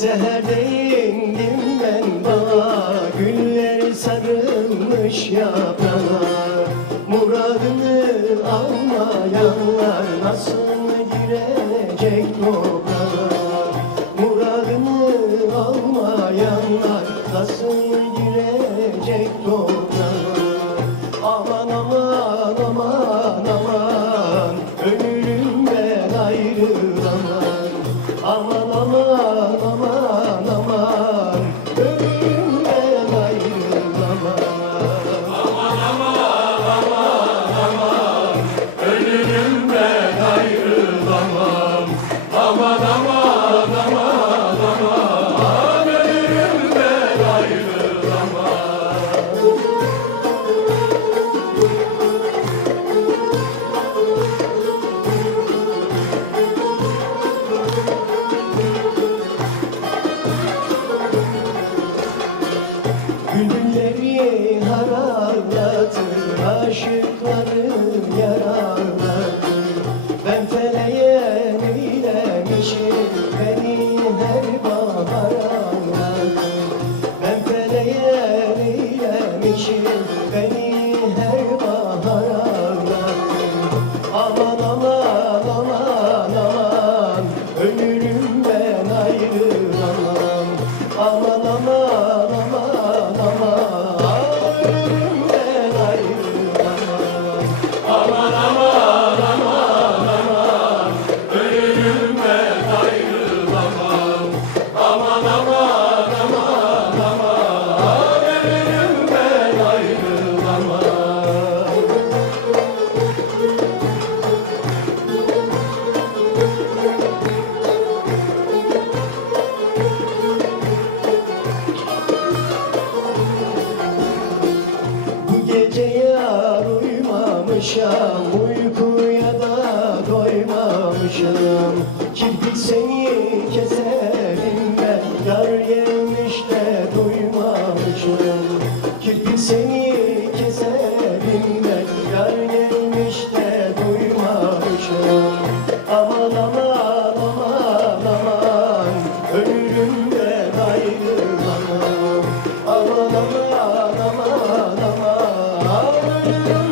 Seherde indim ben bana Güller sarılmış yaprağa Muradını almayanlar Nasıl girecek toprağa Bülbülleri haraladı, aşıkları uyumamışam Uykuya da doymamışım. Kirpik seni keserim ben Yar gelmiş de duymamışım. Kirpik seni keserim ben Yar gelmiş de duymamışım. Aman aman aman aman Ölürüm ben ayrılamam Aman aman aman aman Ölürüm